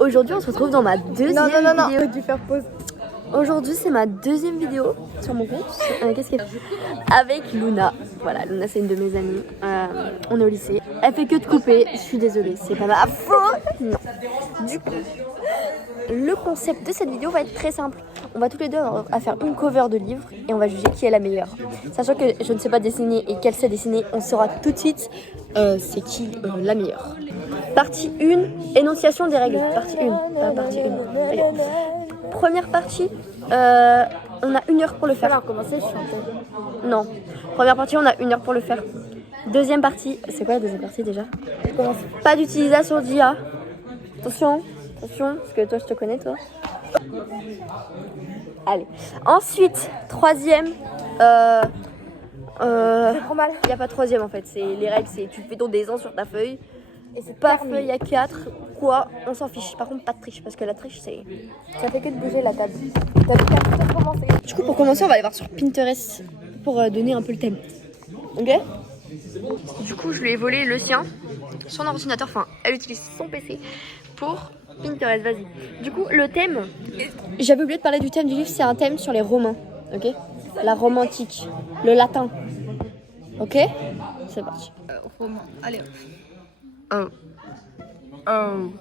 Aujourd'hui on se retrouve dans ma deuxième vidéo. Dû faire pause. Aujourd'hui c'est ma deuxième vidéo sur mon compte. Qu'est-ce qu'elle fait avec Luna. Voilà, Luna c'est une de mes amies. On est au lycée. Elle fait que de couper. Je suis désolée, c'est pas ma faute. Non. Du coup, le concept de cette vidéo va être très simple. On va tous les deux à faire une cover de livre et on va juger qui est la meilleure. Sachant que je ne sais pas dessiner et qu'elle sait dessiner, on saura tout de suite c'est qui la meilleure. Partie 1, énonciation des règles. Partie 1, pas partie 1. Okay. Première partie, on a 1 heure pour le faire. Alors, commencer, je chantais. Non. Première partie, on a 1 heure pour le faire. Deuxième partie, c'est quoi la deuxième partie déjà? Pas d'utilisation d'IA. Attention, attention, parce que toi je te connais toi. Allez. Ensuite, troisième. C'est trop mal. Il n'y a pas de troisième en fait. C'est les règles, c'est tu fais ton dessin sur ta feuille. Et c'est Pas terminé. feuille à 4, quoi, on s'en fiche. Par contre, pas de triche parce que la triche c'est. Ça fait que de bouger la table. T'as vu qu'à peut-être commencer. Du coup, pour commencer, on va aller voir sur Pinterest pour donner un peu le thème. Ok? Du coup, je lui ai volé le sien, son ordinateur, enfin, elle utilise son PC pour Pinterest, vas-y. Du coup, le thème, j'avais oublié de parler du thème du livre, c'est un thème sur les Romains, ok? La Rome antique, le latin, ok? C'est parti. Romain. Allez. Oh. Oh.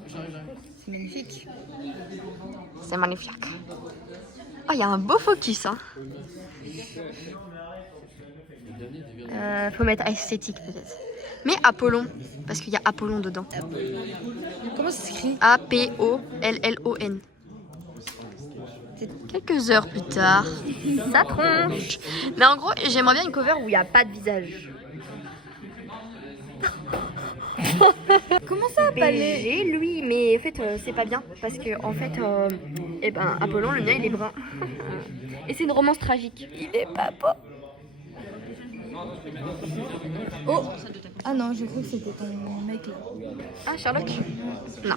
C'est magnifique. C'est magnifique. Oh, il y a un beau focus, hein. Faut mettre esthétique peut-être. Mais Apollon, parce qu'il y a Apollon dedans. Comment ça s'écrit? A-P-O-L-L-O-N. Quelques heures plus tard, ça tronche. Mais en gros, j'aimerais bien une cover où il n'y a pas de visage. Comment ça, palais? J'ai lui, mais en fait, c'est pas bien. Parce que, en fait, eh ben, Apollon, le mien, il est brun. Et c'est une romance tragique. Il est pas beau. Oh. Ah non, j'ai cru que c'était ton mec là. Ah, Sherlock? Non.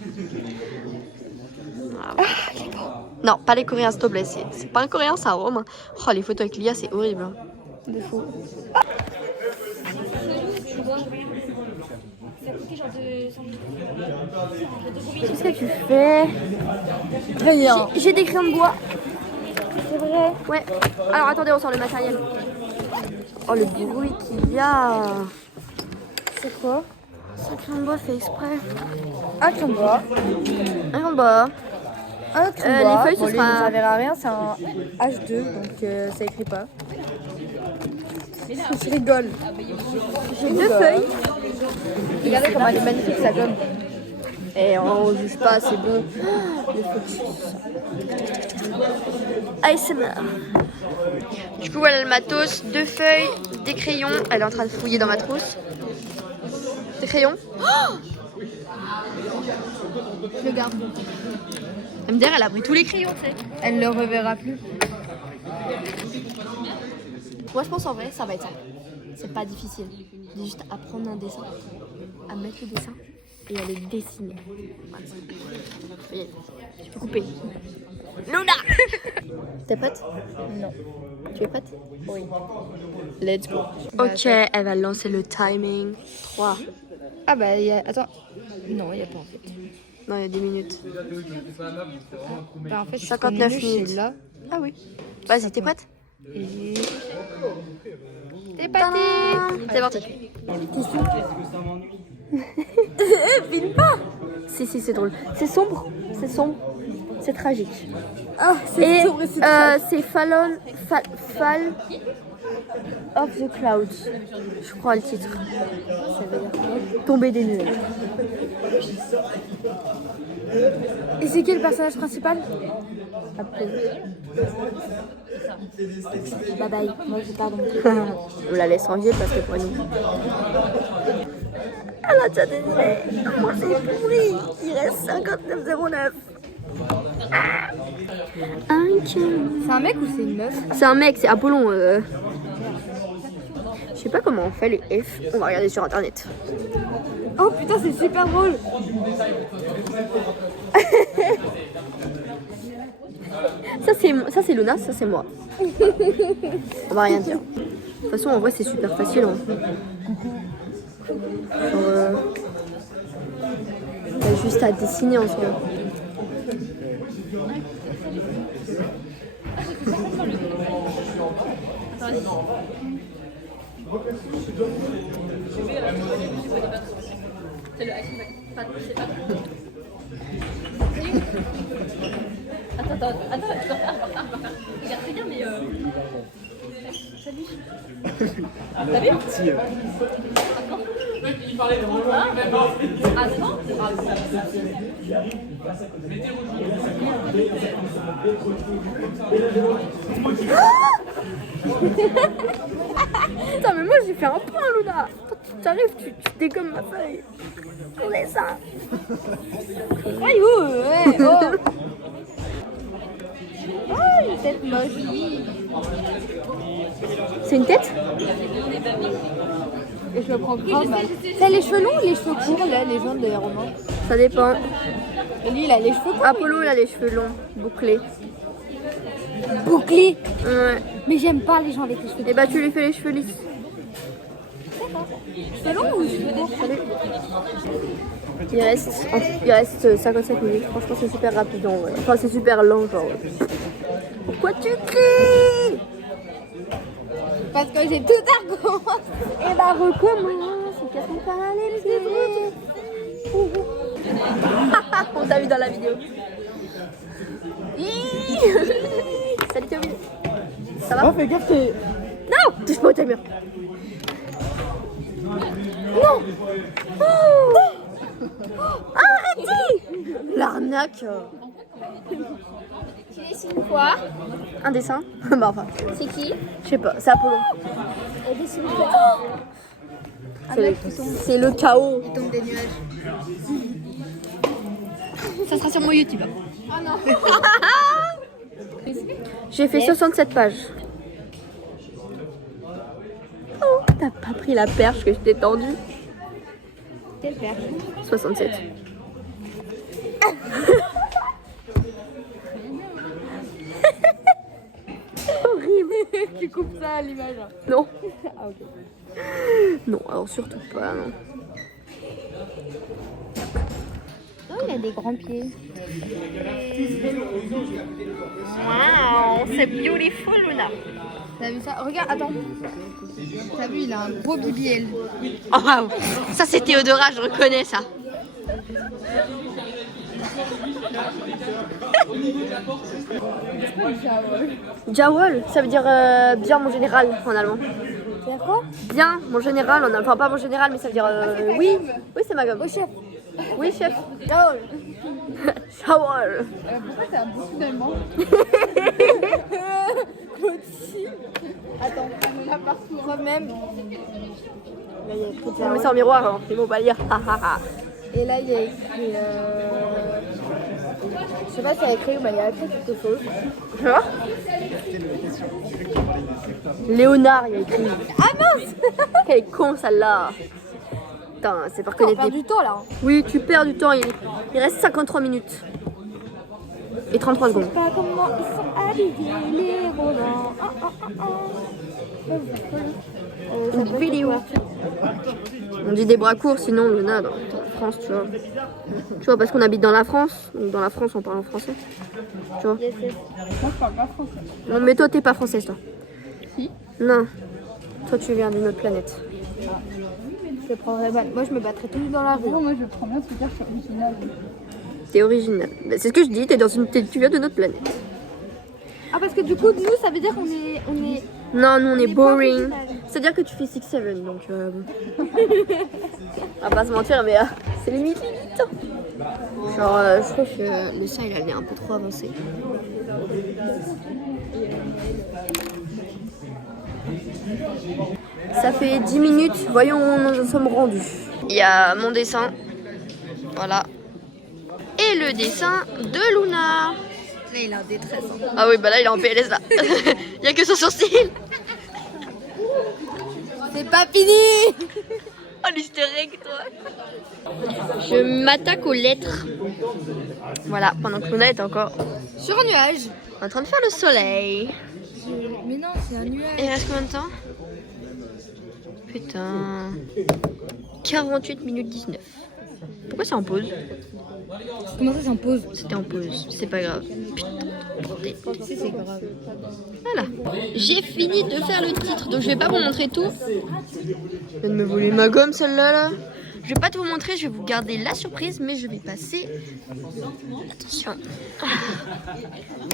Non, pas les Coréens, s'il te plaît. C'est pas un Coréen, c'est un Romain. Oh, les photos avec l'IA, c'est horrible. Hein. De fou. Qu'est-ce que tu fais? Rien. J'ai des crayons de bois. C'est vrai? Ouais. Alors attendez, on sort le matériel. Oh, le bruit qu'il y a. C'est quoi? C'est un crayon de bois fait exprès. Un crayon de bois. Un crayon de bois. Un crayon de bois. Les feuilles, Bon, ce lui, sera... ne servira à rien, c'est un H2, donc ça écrit pas. Je rigole. J'ai 2 feuilles. Regardez comment elle est magnifique, sa gomme. Et on juge pas, c'est bon. Le focus. ASMR. Du coup, voilà le matos. 2 feuilles, des crayons. Elle est en train de fouiller dans ma trousse. Des crayons. Regarde. Elle me dirait, elle a pris tous les crayons, tu sais. Elle ne le reverra plus. Moi, je pense en vrai, ça va être ça. C'est pas difficile. C'est juste à prendre un dessin, à mettre le dessin et à le dessiner. Voilà. Voyez, tu peux couper. Luna. T'es prête? Non. Tu es prête? Oui. Let's go. Ok, elle va lancer le timing. 3. Ah bah, il y a... Attends. Non, il n'y a pas en fait. Non, il y a 10 minutes. Bah, en fait, 59 minutes. Là. Ah oui. Vas-y, t'es prête? Et... T'es parti. C'est parti. Filme pas. Si, c'est drôle. C'est sombre. C'est sombre. C'est tragique. Ah, c'est sombre et c'est tragique. C'est Fall of the Clouds. Je crois le titre. Ça veut dire quoi? Tomber des nuages. Et c'est qui le personnage principal? Après. Bye bye. Moi, je pars donc. On la laisse ranger parce que pour nous. Elle a déjà décidé. Moi c'est pourri. Il reste 59,09. C'est un mec ou c'est une meuf? C'est un mec, c'est Apollon. Je sais pas comment on fait les F. On va regarder sur internet. Oh putain, c'est super drôle. Ça c'est Luna, ça c'est moi. On va rien dire. De toute façon en vrai c'est super facile. Hein. Genre, t'as juste à dessiner en soi. Attends, regarde, c'est bien, mais salut. T'as vu? Il parlait de moi. Ah, c'est bon? Attends, mais moi j'ai fait un point, Luna. Tu arrives, tu dégommes ma feuille. On est ça. Aïe, ouais, oh. Oh, une tête moche. C'est une tête? Et je le prends grave mal. C'est les cheveux longs ou les cheveux courts, là, les gens de Romain? Ça dépend. Et lui, il a les cheveux courts. Apollo, il a les cheveux longs, bouclés. Bouclés. Ouais. Mais j'aime pas les gens avec les cheveux. Et bah, tu lui fais les cheveux lisses. Cheveux longs ou cheveux courts? Il reste 55 minutes. Franchement, c'est super rapide en vrai. Enfin, c'est super lent, genre. Pourquoi tu cries? Parce que j'ai tout à recommencer. Et bah, recommence. On casse pas les pieds. On t'a vu dans la vidéo. Salut Théophile. Ça va? Oh, fais gaffe, c'est... Non, touche pas au timer. Non. Arrêtez. L'arnaque. Tu dessines quoi? Un dessin? Bah enfin, C'est qui? je sais pas, c'est Apollon. Elle dessine quoi? C'est le chaos. Il tombe des nuages. Ça sera sur mon YouTube. Oh non. J'ai fait 67 pages. Oh, t'as pas pris la perche que je t'ai tendue? Quelle perche? 67. Horrible. Tu coupes ça à l'image. Non. Ah ok. Non, alors surtout pas, non. Oh, il a des grands pieds. Wow, c'est beautiful, Luna. T'as vu ça? Regarde, attends. T'as vu, il a un gros BBL. Oh, wow. Ça, c'est Théodora, je reconnais ça. Jawol, ça veut dire bien mon général en allemand. C'est quoi? Bien mon général en allemand. Enfin, pas mon général, mais ça veut dire oui. Oui, c'est ma gomme. Au chef. Oui, chef. Jawol. Jawol. Pourquoi t'as beaucoup d'allemand? Clotilde. Attends, on a partout. Moi-même. Là, il y a écrit On met Jawol. ça en miroir, hein. Ils vont pas lire. Et là, il y a écrit. Je sais pas si il y a écrit ou il y a écrit quelque chose. Tu vois? Léonard, il y a écrit. Ah mince! Quel est con celle-là. Putain, c'est pas On reconnaître perd les... du temps là. Oui, tu perds du temps. Il reste 53 minutes. Et 33 secondes. Pas comment ils sont habillés, les Roland. Une vidéo. On dit des bras courts, sinon Luna, dans France, tu vois. Tu vois, parce qu'on habite dans la France. Donc dans la France, on parle en français. Tu vois. Yes, yes. Moi, je parle pas français. Non, mais toi, t'es pas française, toi. Si. Non. Toi, tu viens d'une autre planète. Je prendrais mal. Moi, je me battrais toujours dans la rue. Moi, je prends bien ce dire, je suis originale. T'es original. Bah, c'est ce que je dis, tu viens de notre planète. Ah, parce que du coup, nous, ça veut dire qu'on est. Non, nous, on est est pas boring. original. C'est-à-dire que tu fais 6-7, donc... on va pas se mentir, mais c'est limite. Genre, je trouve que le chat, il avait un peu trop avancé. Ça fait 10 minutes, voyons où nous en sommes rendus. Il y a mon dessin, voilà. Et le dessin de Luna. Là, il est en détresse. Ah oui, bah là, il est en PLS, là. Il y a que son sourcil. C'est pas fini! Oh, l'easter egg, toi. Je m'attaque aux lettres. Voilà, pendant que Luna est encore Sur un nuage. en train de faire le soleil. Mais non, c'est un nuage. Et il reste combien de temps? Putain. 48 minutes 19. Pourquoi c'est en pause? Comment ça, c'est en pause? C'était en pause, c'est pas grave. Putain. Si, c'est grave. Voilà. J'ai fini de faire le titre, donc je vais pas vous montrer tout. Je viens de me voler ma gomme celle-là là. Je vais pas tout vous montrer, je vais vous garder la surprise, mais je vais passer. Attention.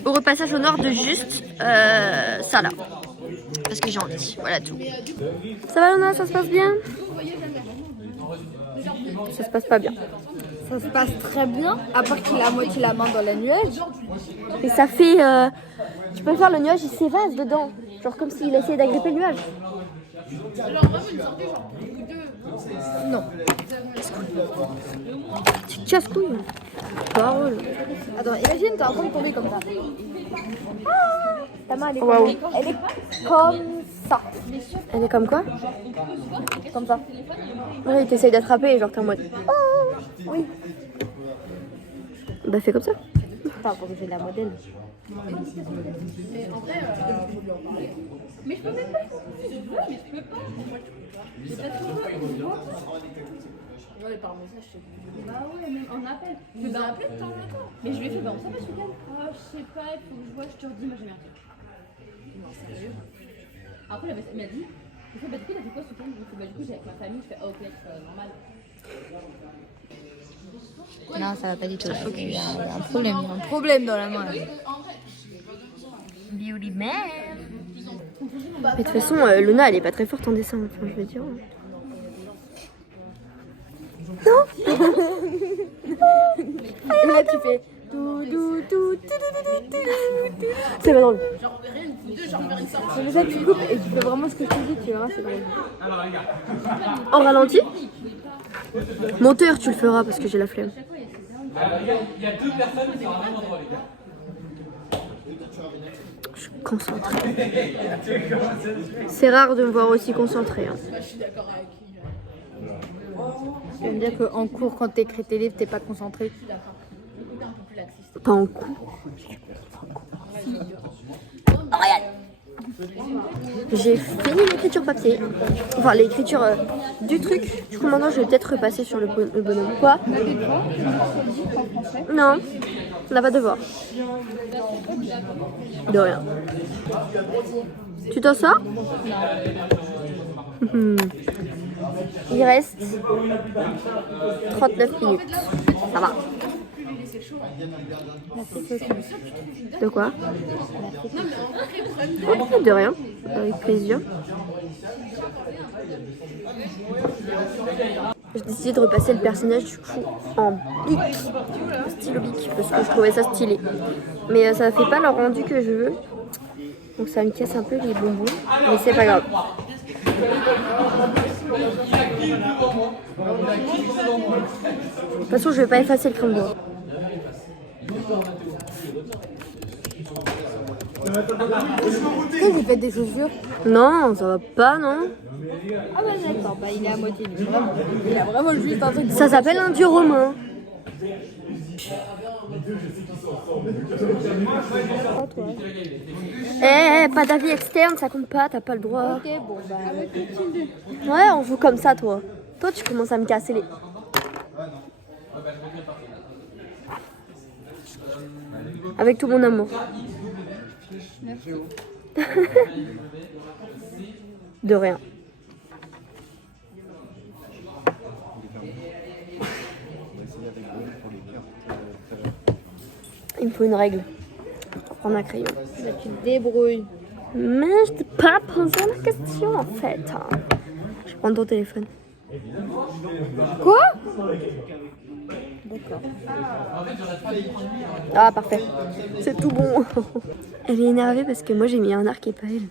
Au repassage au nord de juste ça là. Parce que j'ai envie. Voilà tout. Ça va Luna, ça se passe bien? Ça se passe pas bien. Ça se passe très bien, à part qu'il a à moitié la main dans la nuage. Et ça fait. Tu peux faire le nuage, il s'évase dedans. Genre comme s'il essayait d'agripper le nuage. Non. Tu te casses couille. Parole. Attends, imagine, t'es en train de tomber comme ça. Ta main, elle est Waouh. Elle est comme ça. Elle est comme quoi? Comme ça. Oui, t'essayes d'attraper, genre t'es en mode. Oh Oui. Bah fais comme ça. Enfin, pour que j'ai la modèle. Bah ouais, même en appel. Mais bah appel de temps en temps. Mais je lui ai fait, bah on s'appelle ce week-end. Ah, je sais pas, il faut que je vois, je te redis, moi j'ai rien fait. Non, sérieux. Après, il m'a dit, il fait, bah du coup, t'as fait quoi ce week-end? Je lui ai fait, bah du coup, j'ai avec ma famille, je fais, oh, ok, c'est normal. Non, ça va pas du tout. Il y a un problème. Il y a un problème dans la main. Beauty man. Mais de toute façon, Luna, elle est pas très forte en dessin. Enfin, je veux dire. Et là, tu fais. C'est pas drôle. C'est pour ça que tu coupes et tu fais vraiment ce que je te dis, tu verras, c'est drôle. En ralenti? Monteur, tu le feras parce que j'ai la flemme. Il y a deux personnes qui sont à même endroit, les gars. Je suis concentrée. C'est rare de me voir aussi concentrée. Hein. Tu veux me dire qu'en cours, quand t'écris tes livres, t'es pas concentré? Pas en cours. Oh, regarde. J'ai fini l'écriture papier. Enfin, l'écriture du truc. Du coup, maintenant, je vais peut-être repasser sur le bonhomme. Quoi? Non, on n'a pas de devoir. De rien. Tu t'en sors? Il reste 39 minutes. Ça va. De quoi? Oh, de rien. Avec plaisir. J'ai décidé de repasser le personnage du coup en bic, stylo bic, parce que je trouvais ça stylé. Mais ça fait pas le rendu que je veux. Donc ça me casse un peu les bonbons. Mais c'est pas grave. De toute façon, je vais pas effacer le crayon de bois. Pourquoi vous faites des chaussures? Non, ça va pas, non? Ah bah d'accord, bah il est à moitié nu. Vraiment. Il a vraiment juste un truc. Ça s'appelle un dieu romain. Eh, pas d'avis externe, ça compte pas, t'as pas le droit. Ok, bon bah. Ouais, on joue comme ça, toi. Toi, tu commences à me casser les... Avec tout mon amour. De rien. Il me faut une règle. Pour prendre un crayon. Bah, tu te débrouilles. Mais je t'ai pas posé la question en fait. Je vais prendre ton téléphone. Quoi? D'accord. Ah parfait. C'est tout bon. Elle est énervée parce que moi j'ai mis un arc et pas elle.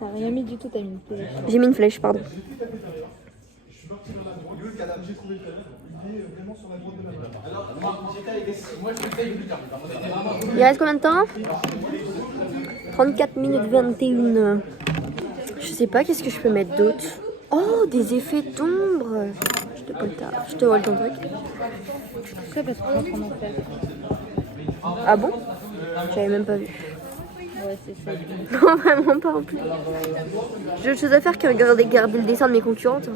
T'as rien mis du tout, t'as mis une flèche. J'ai mis une flèche, pardon. Il reste combien de temps? 34 minutes 21. Je sais pas, qu'est-ce que je peux mettre d'autre? Oh, des effets d'ombre. Je te vole ton truc. Je sais parce qu'on est en train d'en faire. Ah bon? J'avais même pas vu. Ouais, c'est ça. Non, vraiment pas en plus. J'ai autre chose à faire que garder le dessin de mes concurrentes.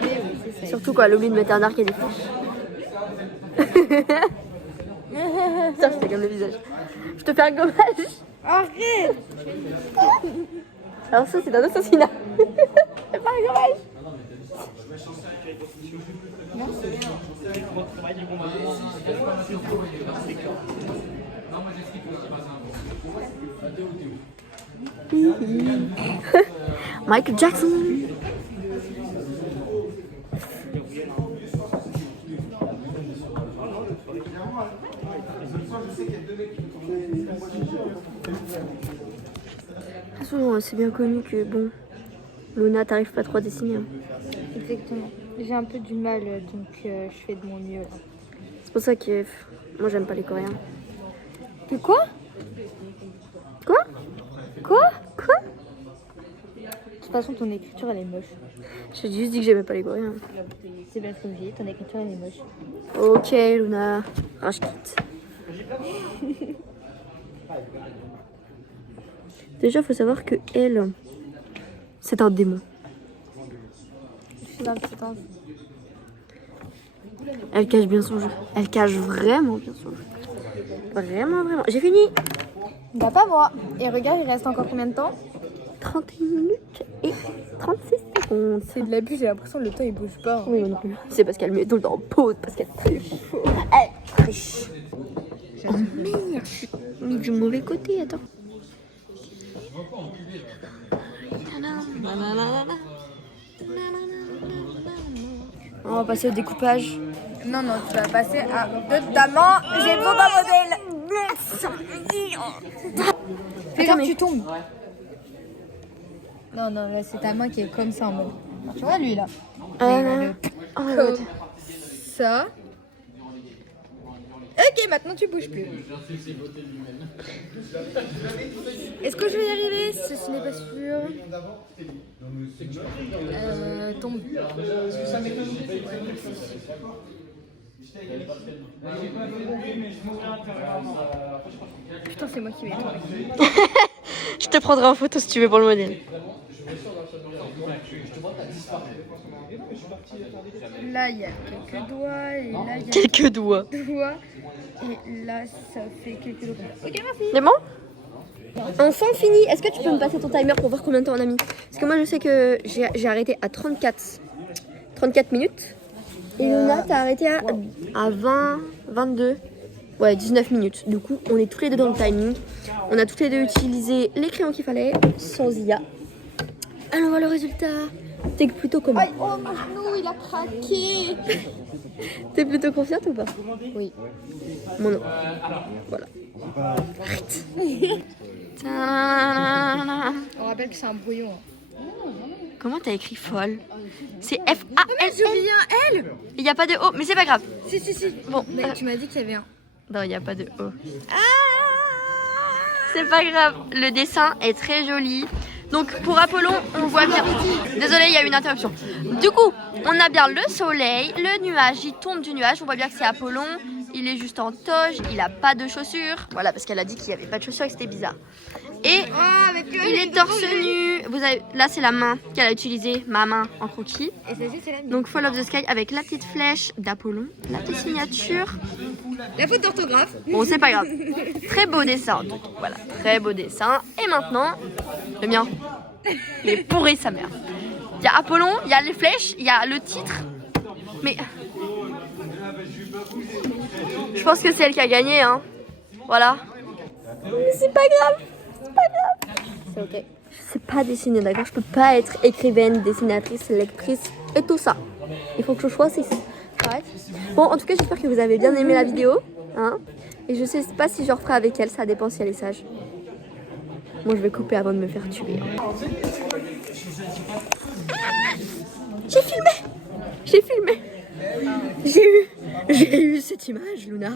Oui, c'est ça. Surtout quand elle oublie de mettre un arc et des flèches. Ça, je fais comme le visage. Je te fais un gommage. Arrête. Alors ça, c'est un assassinat. C'est pas un gommage. Michael Jackson. De toute façon, c'est bien connu que bon, Luna, t'arrives pas trop à dessiner. Hein. Exactement. J'ai un peu du mal, donc je fais de mon mieux. Là. C'est pour ça que moi j'aime pas les Coréens. Que quoi? Quoi? Quoi? Quoi? De toute façon, ton écriture, elle est moche. J'ai juste dit que j'aimais pas les Coréens. C'est bien ce que je dis, ton écriture, elle est moche. Ok, Luna. Ah, je quitte. Déjà, faut savoir que elle, c'est un démon. Je suis dans le petit temps. Elle cache bien son jeu. Elle cache vraiment bien son jeu. Vraiment, vraiment. J'ai fini. Bah, pas moi. Et regarde, il reste encore combien de temps? 31 minutes et 36 secondes. C'est de l'abus, j'ai l'impression que le temps il bouge pas. Hein. Oui, moi non plus. C'est parce qu'elle met tout le temps en pause, parce qu'elle triche. Elle triche. Oh merde, je suis mis du mauvais côté, attends. On va passer au découpage. Non, non, tu vas passer à notamment, j'ai besoin d'un modèle. Fais genre mais- tu tombes. Non, non, là c'est ta main qui est comme ça en mode. Tu vois lui là. Oh my God. Ça. Ok, maintenant tu bouges plus. Est-ce que je vais y arriver? Ceci n'est pas sûr. Tombe. Putain, c'est moi qui vais tomber. Je te prendrai en photo si tu veux pour le modèle. Là, il y a quelques doigts et là, il y a Quelques doigts. quelques doigts. Et là, ça fait quelques doigts. Ok, merci. C'est bon? Enfin fini. Est-ce que tu peux me passer ton timer pour voir combien de temps on a mis? Parce que moi je sais que j'ai arrêté à 34 minutes. Et Luna t'as arrêté à 20, 22, ouais 19 minutes. Du coup on est tous les deux dans le timing. On a tous les deux utilisé les crayons qu'il fallait, sans IA. Allons voir le résultat. T'es plutôt comment? Aïe, oh mon genou, il a craqué. T'es plutôt confiante ou pas? Oui. Mon nom. Voilà. Arrête. Ta-da-da-da-da. On rappelle que c'est un brouillon. Comment t'as écrit folle? C'est F-A-L. J'ai oublié un L. Il n'y a pas de O, mais c'est pas grave. Si, si, si. Bon, Mais tu m'as dit qu'il y avait un. non, il n'y a pas de O. C'est pas grave. Le dessin est très joli. Donc pour Apollon, on voit bien. Désolé, il y a une interruption. Du coup, on a bien le soleil, le nuage, il tombe du nuage. On voit bien que c'est Apollon. Il est juste en toge, il a pas de chaussures. Voilà, parce qu'elle a dit qu'il n'y avait pas de chaussures et que c'était bizarre. Et il est torse nu. Vous avez, là, c'est la main qu'elle a utilisée, ma main en croquis. Et celle-ci, c'est la mienne. Donc Fall of the Sky avec la petite flèche d'Apollon, la petite signature. La faute d'orthographe. Bon, c'est pas grave. Très beau dessin. Donc voilà, très beau dessin. Et maintenant, le mien. Il est pourri sa mère. Il y a Apollon, il y a les flèches, il y a le titre. Mais je pense que c'est elle qui a gagné, hein. Voilà. Mais c'est pas grave. C'est pas grave. C'est ok. Je sais pas dessiner, d'accord? Je peux pas être écrivaine, dessinatrice, lectrice et tout ça. Il faut que je choisisse. Arrête. Bon, en tout cas, j'espère que vous avez bien aimé la vidéo. Hein, et je sais pas si je referai avec elle, ça dépend si elle est sage. Moi, je vais couper avant de me faire tuer. Ah, j'ai filmé. J'ai eu cette image, Luna.